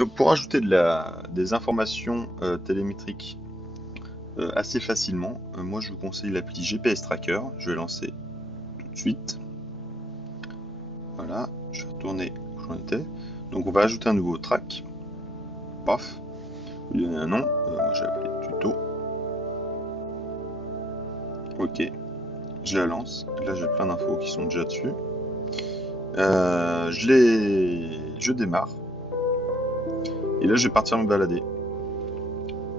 Donc pour ajouter des informations télémétriques assez facilement, moi je vous conseille l'appli GPS Tracker. Je vais lancer tout de suite. Voilà, je vais retourner où j'en étais. Donc on va ajouter un nouveau track. Paf, lui donner un nom. Moi j'ai appelé tuto. Ok, je la lance. Là j'ai plein d'infos qui sont déjà dessus. Je démarre. Et là je vais partir me balader.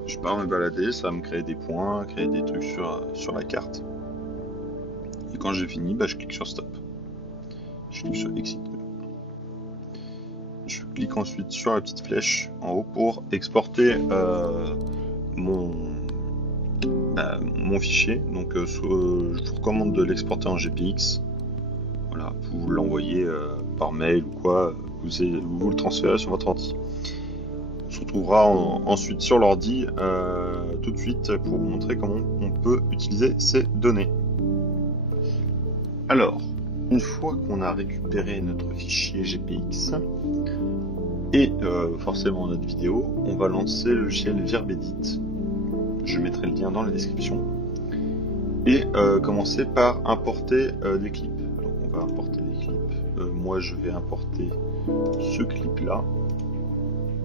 Je pars me balader, ça va me créer des points, créer des trucs sur la carte. Et quand j'ai fini, bah, je clique sur Stop. Je clique sur Exit. Je clique ensuite sur la petite flèche en haut pour exporter mon, mon fichier. Donc je vous recommande de l'exporter en GPX. Voilà, vous l'envoyez par mail ou quoi, vous le transférez sur votre ordi. On se retrouvera ensuite sur l'ordi tout de suite pour vous montrer comment on peut utiliser ces données. Alors, une fois qu'on a récupéré notre fichier GPX et forcément notre vidéo, on va lancer le logiciel Virbedit. Je mettrai le lien dans la description. Et commencer par importer des clips. Donc on va importer des clips. Moi je vais importer ce clip là.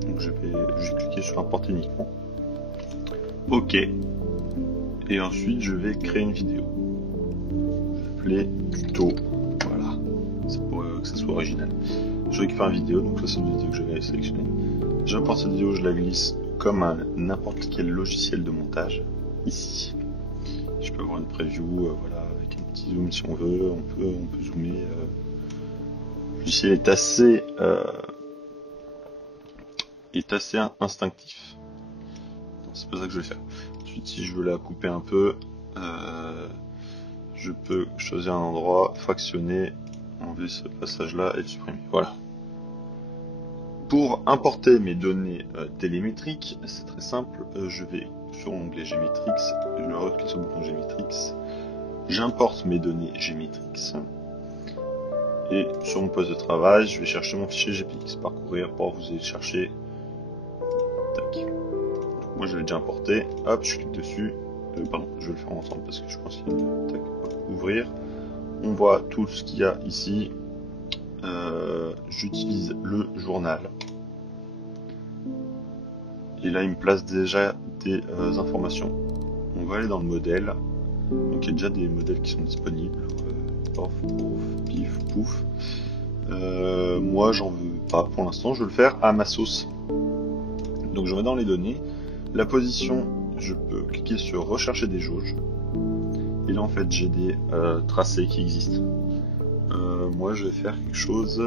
Donc je vais cliquer sur importer uniquement. Ok. Et ensuite je vais créer une vidéo. Je vais appeler tuto. Voilà. C'est pour que ça soit original. Je récupère une vidéo, donc là c'est une vidéo que j'avais sélectionnée. J'importe cette vidéo, je la glisse comme n'importe quel logiciel de montage. Ici. Je peux avoir une preview, voilà, avec un petit zoom si on veut, on peut zoomer. Le logiciel est assez instinctif. C'est pas ça que je vais faire. Ensuite, si je veux la couper un peu, je peux choisir un endroit, fractionner, enlever ce passage-là et le supprimer. Voilà. Pour importer mes données télémétriques, c'est très simple. Je vais sur l'onglet Gmetrix, je reclique sur le bouton Gmetrix, j'importe mes données Gmetrix et sur mon poste de travail, je vais chercher mon fichier GPX, parcourir pour vous aller chercher. Tac. Donc, moi je l'ai déjà importé. Hop, je clique dessus. Pardon, je vais le faire ensemble parce que je pense qu'il y a une... Tac, hop, ouvrir. On voit tout ce qu'il y a ici. J'utilise le journal. Et là, il me place déjà des informations. On va aller dans le modèle. Donc, il y a déjà des modèles qui sont disponibles. Pof, pouf, pif, pouf. Moi, j'en veux pas pour l'instant. Je vais le faire à ma sauce. Donc, je vais dans les données. La position, je peux cliquer sur rechercher des jauges. Et là, en fait, j'ai des tracés qui existent. Moi, je vais faire quelque chose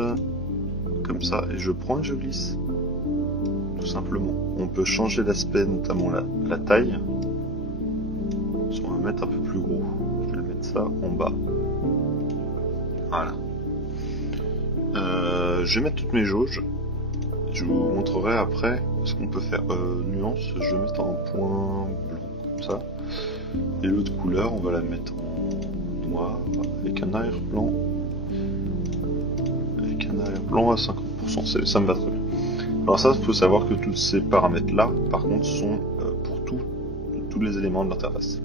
comme ça. Et je prends et je glisse. Tout simplement. On peut changer l'aspect, notamment la taille. Si on va mettre un peu plus gros, je vais le mettre ça en bas. Voilà. Je vais mettre toutes mes jauges. Je vous montrerai après ce qu'on peut faire. Nuance, je vais mettre un point blanc comme ça. Et l'autre couleur, on va la mettre en noir avec un arrière-plan. Avec un arrière-plan à 50%. Ça me va très bien. Alors ça, il faut savoir que tous ces paramètres-là, par contre, sont pour tous les éléments de l'interface.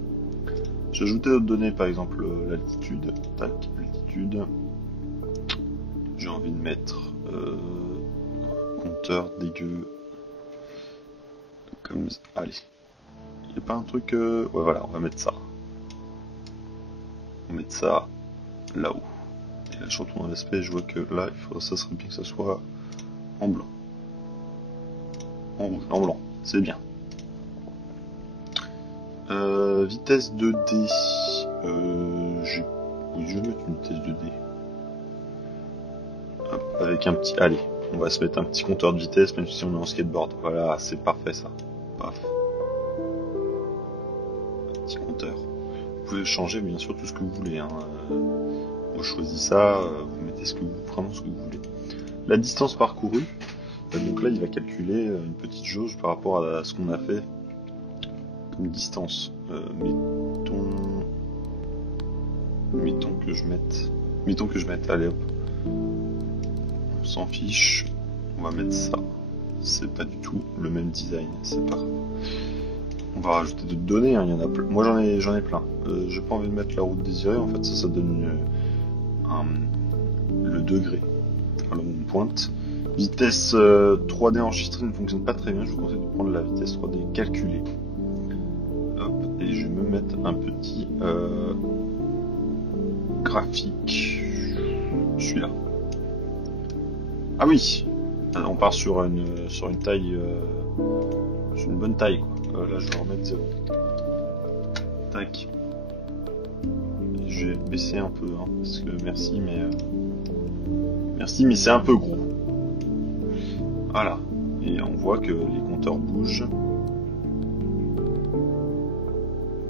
J'ai ajouté d'autres données, par exemple l'altitude. Tac, altitude. J'ai envie de mettre compteur dégueu. Comme ça. Allez. Il n'y a pas un truc... Ouais, voilà, on va mettre ça. On va mettre ça là-haut. Et là, je retourne à l'aspect, je vois que là, ça serait bien que ça soit en blanc. En rouge, en blanc, c'est bien. Vitesse 2D. Oui, je vais mettre une vitesse 2D. Hop, avec un petit... Allez, on va se mettre un petit compteur de vitesse, même si on est en skateboard. Voilà, c'est parfait ça. Paf. Un petit compteur. Vous pouvez changer bien sûr tout ce que vous voulez. Hein. Moi, je choisis ça, vous mettez vraiment ce que vous voulez. La distance parcourue. Donc là, il va calculer une petite jauge par rapport à ce qu'on a fait comme distance. Mettons que je mette, allez hop, on s'en fiche, on va mettre ça. c'est pas du tout le même design, c'est pas grave. On va rajouter d'autres données, hein, il y en a plein. Moi j'en ai plein. J'ai pas envie de mettre la route désirée, en fait ça donne le degré, alors on pointe. Vitesse 3D enregistrée ne fonctionne pas très bien, je vous conseille de prendre la vitesse 3D calculée. Hop, et je vais me mettre un petit graphique, celui-là. Ah oui, on part sur une taille, sur une bonne taille quoi. Là je vais remettre 0. Tac. Je vais baisser un peu, hein, parce que merci mais c'est un peu gros. Voilà, et on voit que les compteurs bougent.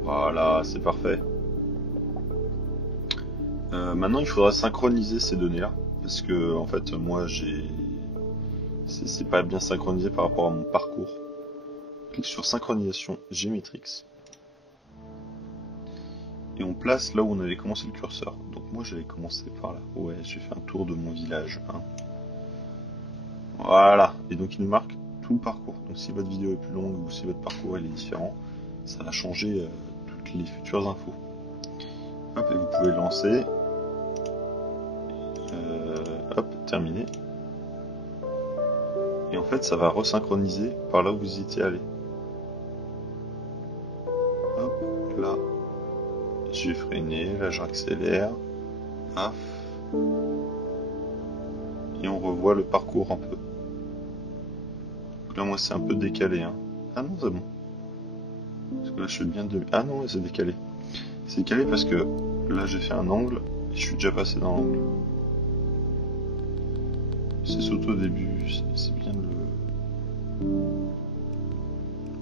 Voilà, c'est parfait. Maintenant, il faudra synchroniser ces données-là, parce que en fait, moi, c'est pas bien synchronisé par rapport à mon parcours. Clique sur synchronisation Geometrix. Et on place là où on avait commencé le curseur. Donc moi, j'avais commencé par là. Ouais, j'ai fait un tour de mon village. Hein. Voilà, et donc il nous marque tout le parcours. Donc si votre vidéo est plus longue ou si votre parcours est différent, ça va changer toutes les futures infos. Hop, et vous pouvez lancer. Hop, terminé. Et en fait, ça va resynchroniser par là où vous y étiez allé. Hop, là. J'ai freiné, là j'accélère. Paf. Et on revoit le parcours un peu. Donc là, moi, c'est un peu décalé. Hein. Ah non, c'est bon. Parce que là, je suis bien de... Ah non, c'est décalé. C'est décalé parce que là, j'ai fait un angle et je suis déjà passé dans l'angle. C'est surtout au début. C'est bien le...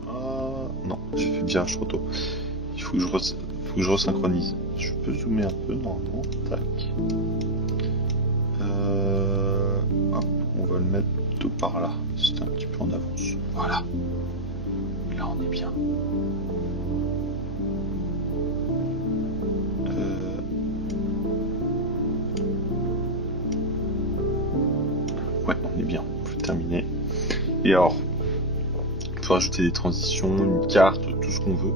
Ah non, j'ai fait bien trop tôt. Il faut que je resynchronise. Je peux zoomer un peu normalement. Tac. Hop, on va le mettre tout par là. C'est un petit peu en avance. Voilà. Là, on est bien. Ouais, on est bien. On peut terminer. Et alors, il faut rajouter des transitions, une carte, tout ce qu'on veut.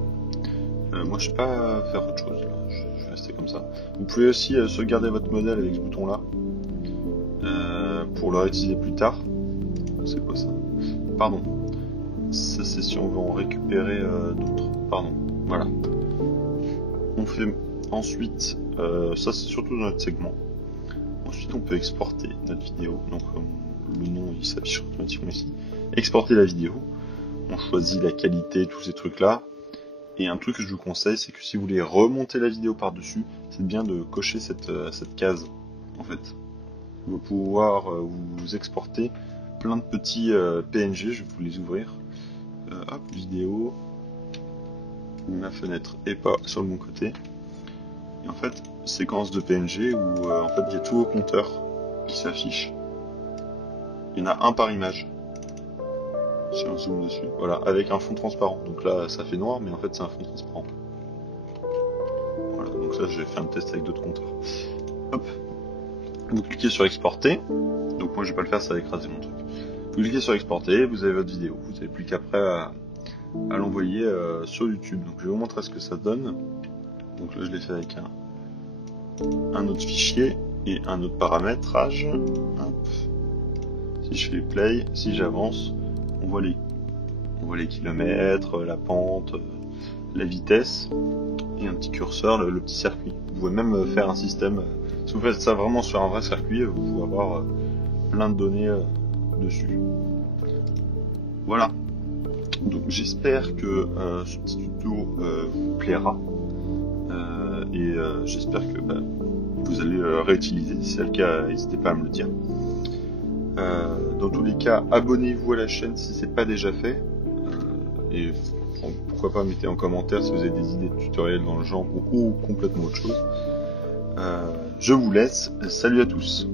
Moi, je sais pas faire autre chose. Là. Je vais rester comme ça. Vous pouvez aussi sauvegarder votre modèle avec ce bouton-là. Pour le réutiliser plus tard. C'est quoi ça? Pardon. Ça c'est si on veut en récupérer d'autres. Pardon. Voilà. On fait ensuite, ça c'est surtout dans notre segment. Ensuite on peut exporter notre vidéo. Donc le nom il s'affiche automatiquement ici. Exporter la vidéo. On choisit la qualité, tous ces trucs là. Et un truc que je vous conseille, c'est que si vous voulez remonter la vidéo par-dessus, c'est bien de cocher cette case en fait. Vous allez pouvoir vous exporter plein de petits PNG, je vais vous les ouvrir. Hop, vidéo, ma fenêtre est pas sur le bon côté. Et en fait, séquence de PNG où en fait il y a tous vos compteurs qui s'affichent. Il y en a un par image. Si on zoome dessus, voilà, avec un fond transparent. Donc là, ça fait noir, mais en fait c'est un fond transparent. Voilà, donc ça j'ai fait un test avec d'autres compteurs. Hop. Vous cliquez sur exporter, donc moi je vais pas le faire, ça va écraser mon truc. Vous cliquez sur exporter, vous avez votre vidéo, vous n'avez plus qu'après à l'envoyer sur YouTube. Donc je vais vous montrer ce que ça donne. Donc là je l'ai fait avec un autre fichier et un autre paramétrage. Hop. Si je fais play, si j'avance, on voit les kilomètres, la pente, la vitesse et un petit curseur, le petit circuit. Vous pouvez même faire un système. Si vous faites ça vraiment sur un vrai circuit, vous pouvez avoir plein de données dessus. Voilà. Donc j'espère que ce petit tuto vous plaira et j'espère que vous allez réutiliser. Si c'est le cas, n'hésitez pas à me le dire. Dans tous les cas, abonnez-vous à la chaîne si c'est pas déjà fait et pourquoi pas mettez en commentaire si vous avez des idées de tutoriels dans le genre ou complètement autre chose. Je vous laisse, salut à tous.